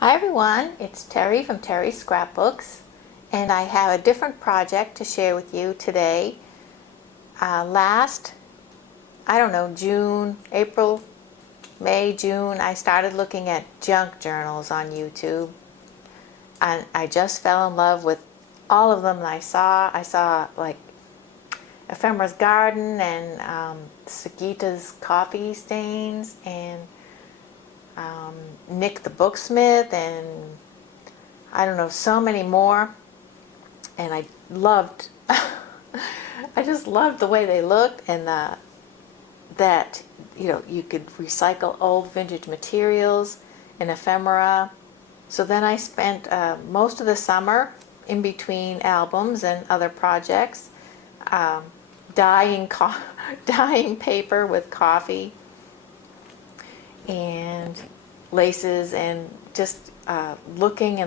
Hi everyone, it's Terry from Terry's Scrapbooks, and I have a different project to share with you today. June, April, May, June, I started looking at junk journals on YouTube, and I just fell in love with all of them that I saw. I saw like Ephemera's Garden and Sagita's Coffee Stains and Nick the Booksmith, and I don't know, so many more. And I loved I just loved the way they looked, and that you could recycle old vintage materials in ephemera. So then I spent most of the summer in between albums and other projects dyeing paper with coffee and laces, and just looking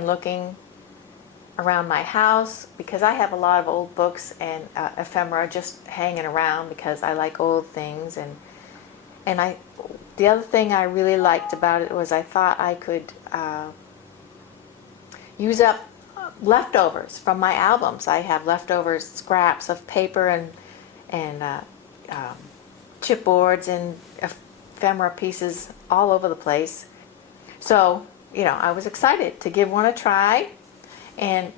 around my house, because I have a lot of old books and ephemera just hanging around because I like old things. And the other thing I really liked about it was I thought I could use up leftovers from my albums. I have leftover scraps of paper and chipboards and ephemera pieces all over the place. So, I was excited to give one a try. And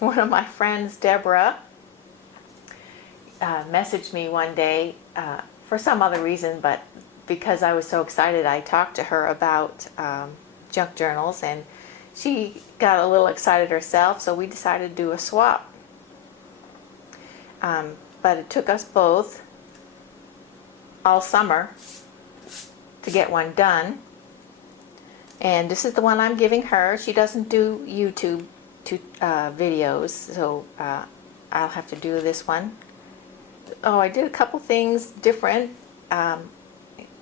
one of my friends, Debra, messaged me one day for some other reason, but because I was so excited, I talked to her about junk journals, and she got a little excited herself, so we decided to do a swap. But it took us both all summer to get one done. And this is the one I'm giving her. She doesn't do YouTube videos, so I'll have to do this one. Oh, I did a couple things different. I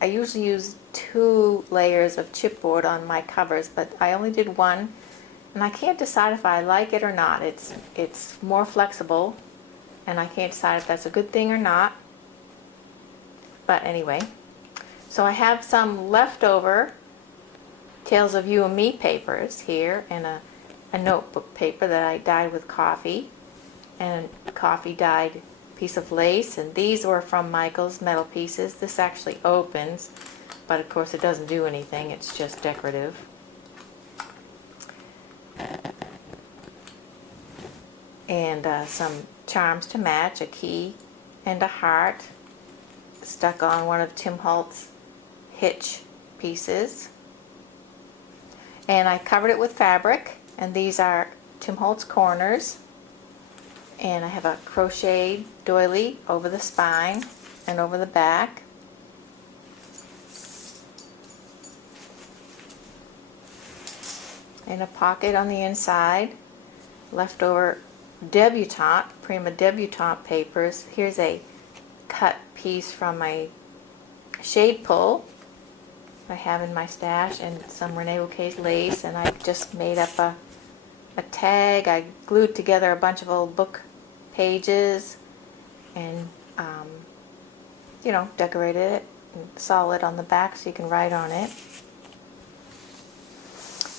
usually use 2 layers of chipboard on my covers, but I only did one, and I can't decide if I like it or not. It's more flexible, and I can't decide if that's a good thing or not. But anyway, so I have some leftover Tales of You and Me papers here, and a notebook paper that I dyed with coffee, and a coffee dyed piece of lace. And these were from Michael's Metal Pieces. This actually opens, but of course it doesn't do anything, it's just decorative. And some charms to match, a key and a heart stuck on one of Tim Holtz's hitch pieces. And I covered it with fabric, and these are Tim Holtz corners. And I have a crocheted doily over the spine and over the back. And a pocket on the inside. Leftover Prima Debutante papers. Here's a cut piece from my shade pull I have in my stash, and some Rene Bouquet's lace, and I just made up a tag. I glued together a bunch of old book pages and decorated it and solid on the back so you can write on it.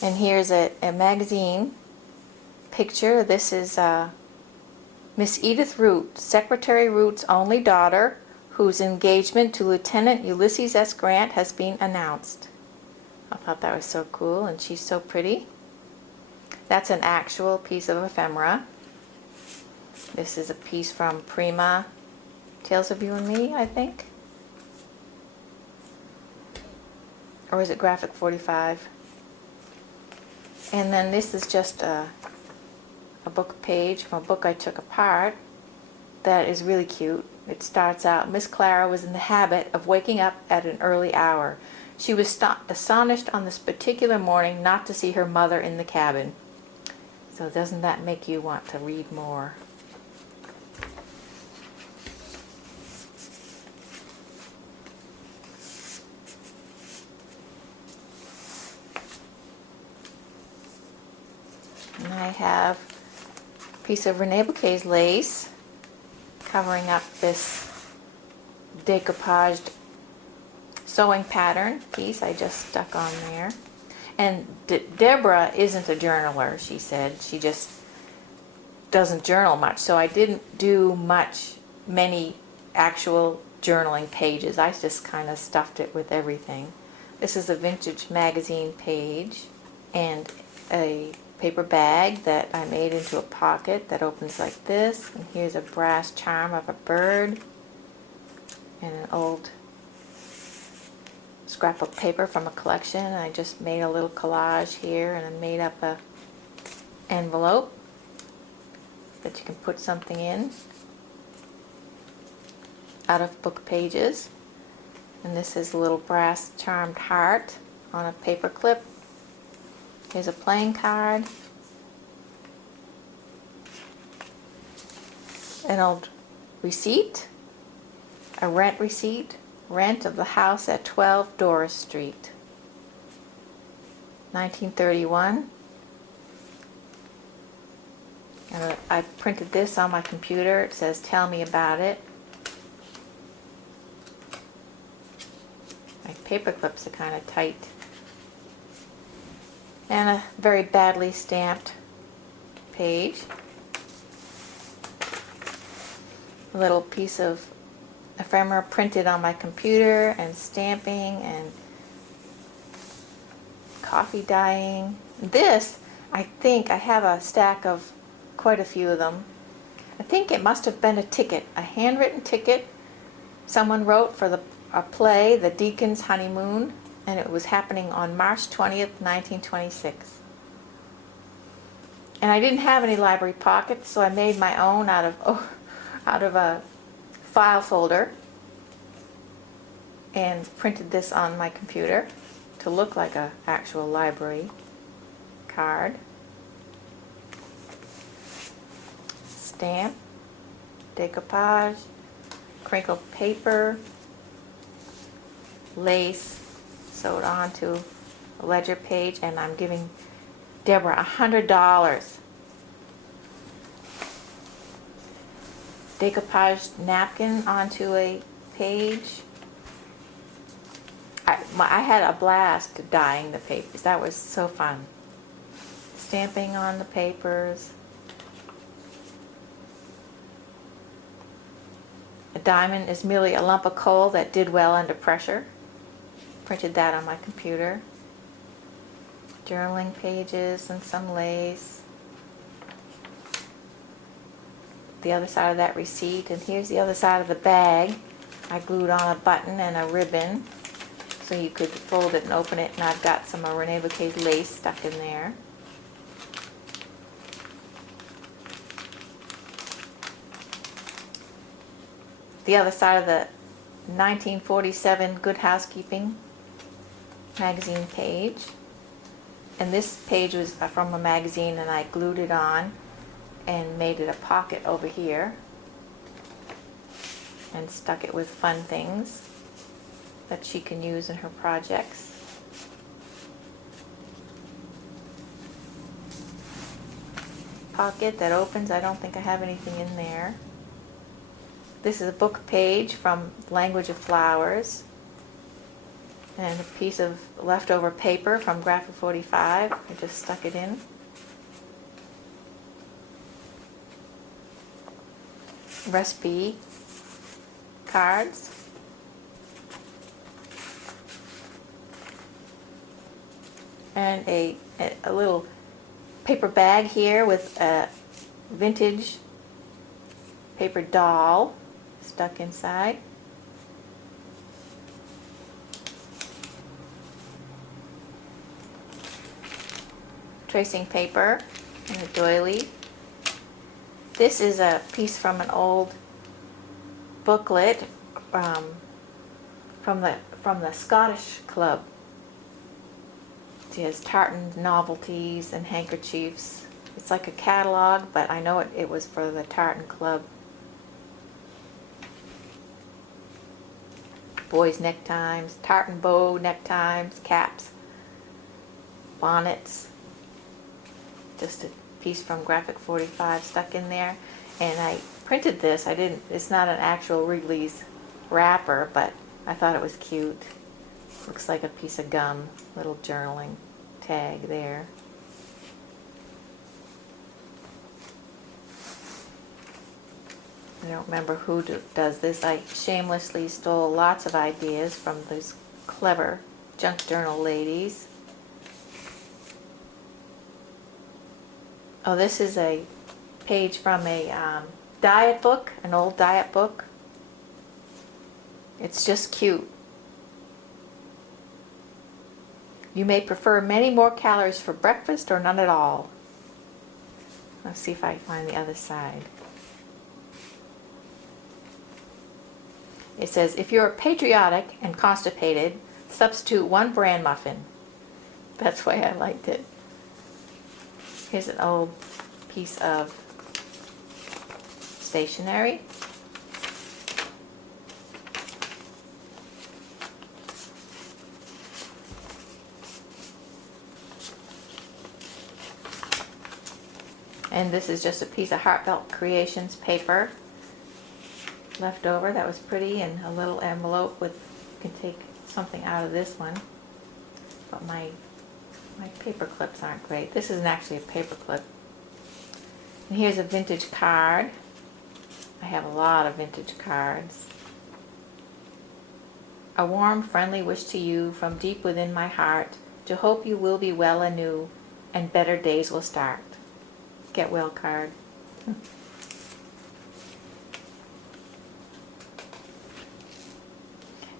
And here's a magazine picture. This is Miss Edith Root, Secretary Root's only daughter, whose engagement to Lieutenant Ulysses S. Grant has been announced. I thought that was so cool, and she's so pretty. That's an actual piece of ephemera. This is a piece from Prima Tales of You and Me, I think. Or is it Graphic 45? And then this is just a book page from a book I took apart that is really cute. It starts out, Miss Clara was in the habit of waking up at an early hour. She was astonished on this particular morning not to see her mother in the cabin. So doesn't that make you want to read more? And I have a piece of Rene Bouquet's lace covering up this decoupaged sewing pattern piece I just stuck on there. And Debra isn't a journaler, she said. She just doesn't journal much. So I didn't do many actual journaling pages. I just kind of stuffed it with everything. This is a vintage magazine page and a paper bag that I made into a pocket that opens like this. And here's a brass charm of a bird and an old scrap of paper from a collection. I just made a little collage here and I made up a envelope that you can put something in out of book pages. And this is a little brass charmed heart on a paper clip. Here's a playing card, an old receipt, a rent receipt, rent of the house at 12 Doris Street, 1931. And I printed this on my computer. It says, "Tell me about it." My paper clips are kind of tight. And a very badly stamped page. A little piece of ephemera printed on my computer, and stamping and coffee dyeing. This, I think I have a stack of quite a few of them. I think it must have been a ticket, a handwritten ticket someone wrote for a play, The Deacon's Honeymoon, and it was happening on March 20th, 1926. And I didn't have any library pockets, so I made my own out of a file folder and printed this on my computer to look like an actual library card. Stamp, decoupage, crinkled paper, lace sewed onto a ledger page, and I'm giving Debra $100. Decoupaged napkin onto a page. I had a blast dyeing the papers. That was so fun. Stamping on the papers. A diamond is merely a lump of coal that did well under pressure. Printed that on my computer. Journaling pages and some lace. The other side of that receipt, and here's the other side of the bag. I glued on a button and a ribbon so you could fold it and open it, and I've got some Rene Bouquet lace stuck in there. The other side of the 1947 Good Housekeeping magazine page. And this page was from a magazine, and I glued it on and made it a pocket over here and stuck it with fun things that she can use in her projects. Pocket that opens. I don't think I have anything in there. This is a book page from Language of Flowers, and a piece of leftover paper from Graphic 45. I just stuck it in. Recipe cards. And a little paper bag here with a vintage paper doll stuck inside. Tracing paper and a doily. This is a piece from an old booklet from the Scottish Club. It has tartan novelties and handkerchiefs. It's like a catalog, but I know it was for the Tartan Club. Boys' neckties, tartan bow neckties, caps, bonnets. Just a piece from Graphic 45 stuck in there. And I printed this. It's not an actual Wrigley's wrapper, but I thought it was cute. Looks like a piece of gum, little journaling tag there. I don't remember who does this. I shamelessly stole lots of ideas from these clever junk journal ladies. Oh, this is a page from a diet book, an old diet book. It's just cute. You may prefer many more calories for breakfast or none at all. Let's see if I find the other side. It says, if you're patriotic and constipated, substitute 1 bran muffin. That's why I liked it. Here's an old piece of stationery. And this is just a piece of Heartfelt Creations paper left over. That was pretty, and a little envelope with, you can take something out of this one. But my paper clips aren't great. This isn't actually a paper clip. And here's a vintage card. I have a lot of vintage cards. A warm, friendly wish to you from deep within my heart, to hope you will be well anew and better days will start. Get well card.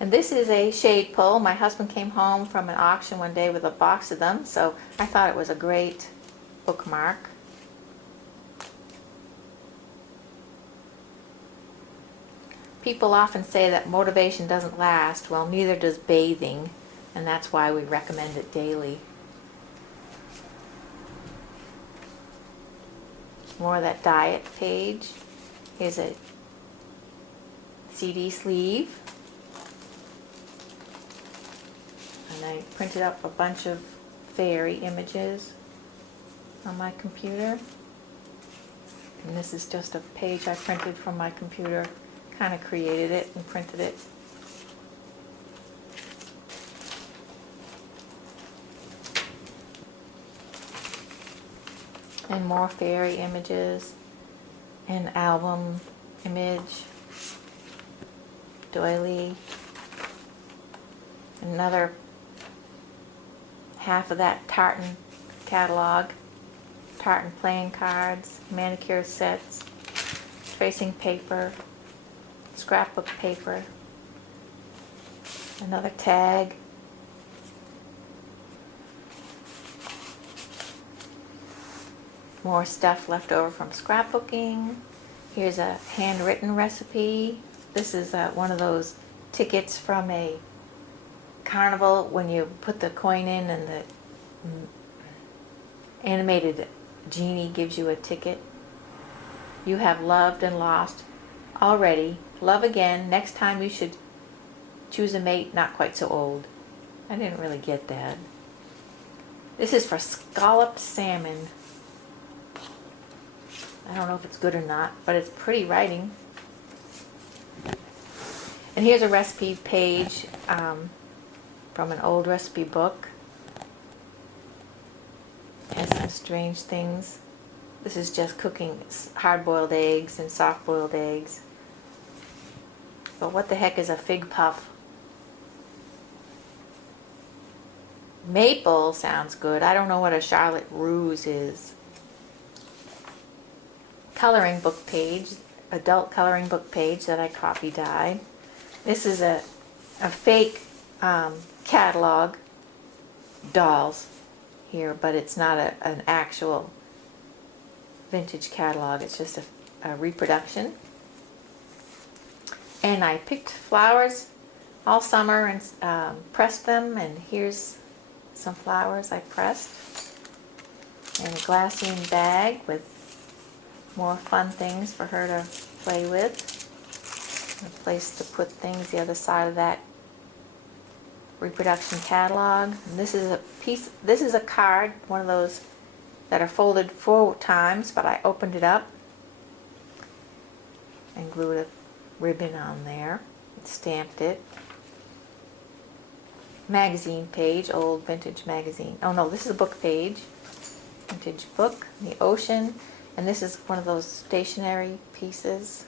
And this is a shade pull. My husband came home from an auction one day with a box of them, so I thought it was a great bookmark. People often say that motivation doesn't last. Well, neither does bathing, and that's why we recommend it daily. More of that diet page. Here's a CD sleeve. And I printed up a bunch of fairy images on my computer. And this is just a page I printed from my computer. Kind of created it and printed it. And more fairy images. An album image. Doily. Another half of that tartan catalog. Tartan playing cards. Manicure sets. Tracing paper. Scrapbook paper. Another tag. More stuff left over from scrapbooking. Here's a handwritten recipe. This is one of those tickets from a carnival when you put the coin in and the animated genie gives you a ticket. You have loved and lost already. Love again. Next time you should choose a mate not quite so old. I didn't really get that. This is for scalloped salmon. I don't know if it's good or not, but it's pretty writing. And here's a recipe page from an old recipe book. Has some strange things. This is just cooking hard-boiled eggs and soft-boiled eggs. But what the heck is a fig puff? Maple sounds good. I don't know what a Charlotte Russe is. Coloring book page, adult coloring book page that I copy dyed. This is a fake catalog, dolls here, but it's not an actual vintage catalog. It's just a reproduction. And I picked flowers all summer and pressed them, and here's some flowers I pressed. And a glassine bag with more fun things for her to play with. A place to put things the other side of that reproduction catalog. And this is a piece, this is a card, one of those that are folded 4 times, but I opened it up and glued a ribbon on there and stamped it. magazine page, old vintage magazine. Oh no, this is a book page. Vintage book, the ocean. And this is one of those stationery pieces.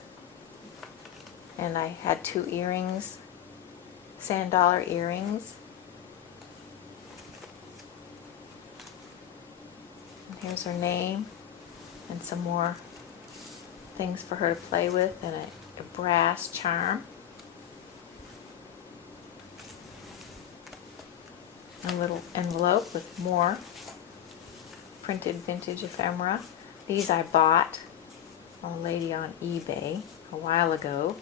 And I had 2 earrings, sand dollar earrings. And here's her name and some more things for her to play with, and a brass charm. A little envelope with more printed vintage ephemera. These I bought from a lady on eBay a while ago.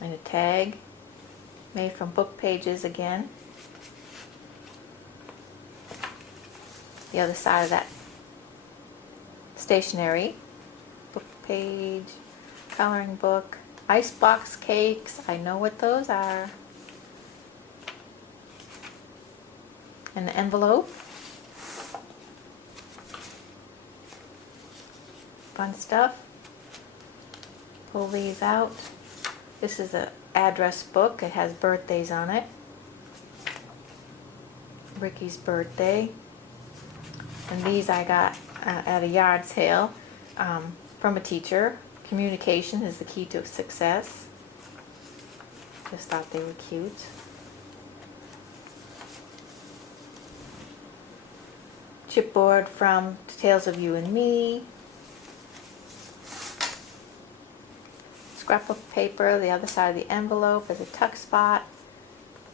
And a tag made from book pages again. The other side of that stationery, book page, coloring book, icebox cakes. I know what those are. An envelope. Fun stuff. Pull these out. This is an address book. It has birthdays on it. Ricky's birthday. And these I got at a yard sale from a teacher. Communication is the key to success. Just thought they were cute. Chipboard from Tales of You and Me. Scrapbook paper, the other side of the envelope is a tuck spot.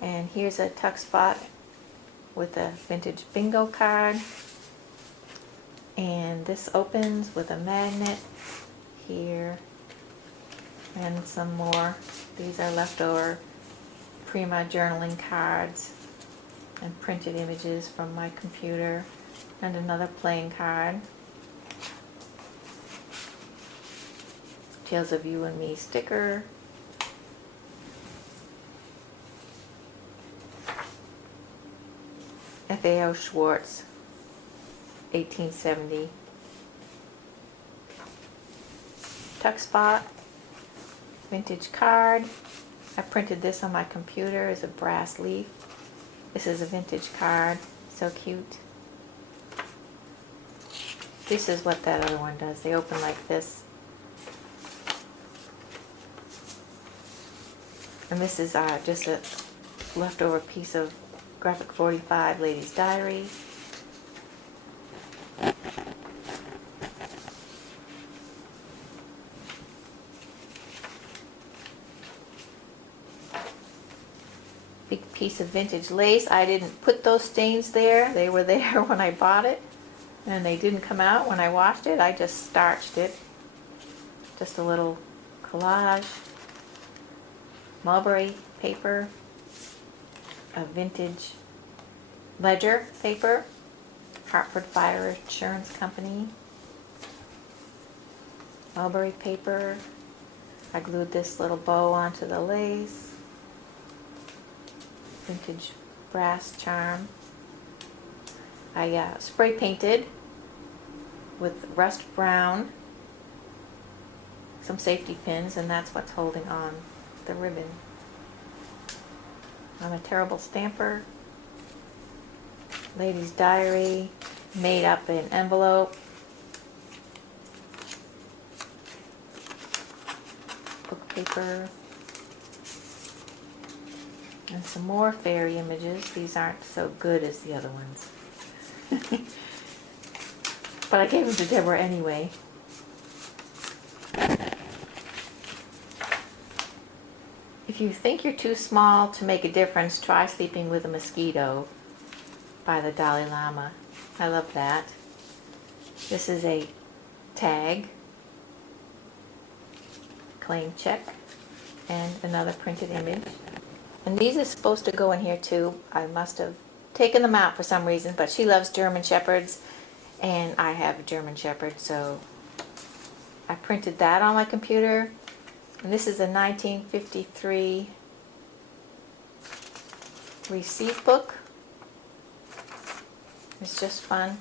And here's a tuck spot with a vintage bingo card. And this opens with a magnet here. And some more. These are leftover Prima journaling cards and printed images from my computer. And another playing card. Tales of You and Me sticker. F.A.O. Schwartz, 1870. Tuck spot. Vintage card. I printed this on my computer as a brass leaf. This is a vintage card. So cute. This is what that other one does. They open like this. And this is just a leftover piece of Graphic 45 Lady's Diary. Big piece of vintage lace. I didn't put those stains there. They were there when I bought it. And they didn't come out when I washed it. I just starched it. Just a little collage. Mulberry paper. A vintage ledger paper. Hartford Fire Insurance Company. Mulberry paper. I glued this little bow onto the lace. Vintage brass charm. I spray painted with rust brown some safety pins, and that's what's holding on the ribbon. I'm a terrible stamper. Lady's Diary, made up in envelope. Book paper. And some more fairy images. These aren't so good as the other ones. But I gave them to Debra anyway. If you think you're too small to make a difference, try sleeping with a mosquito by the Dalai Lama. I love that. This is a tag, claim check, and another printed image. And these are supposed to go in here too. I must have taken them out for some reason, but she loves German Shepherds, and I have a German Shepherd, so I printed that on my computer. And this is a 1953 receipt book. It's just fun.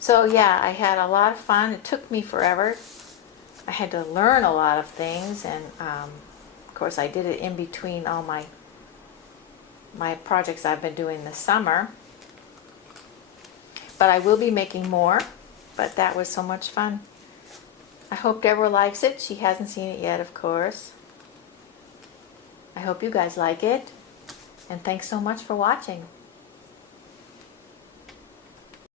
So yeah, I had a lot of fun. It took me forever I had to learn a lot of things, and of course I did it in between all my projects I've been doing this summer. But I will be making more, but that was so much fun. I hope Deborah likes it. She hasn't seen it yet, of course. I hope you guys like it, and thanks so much for watching.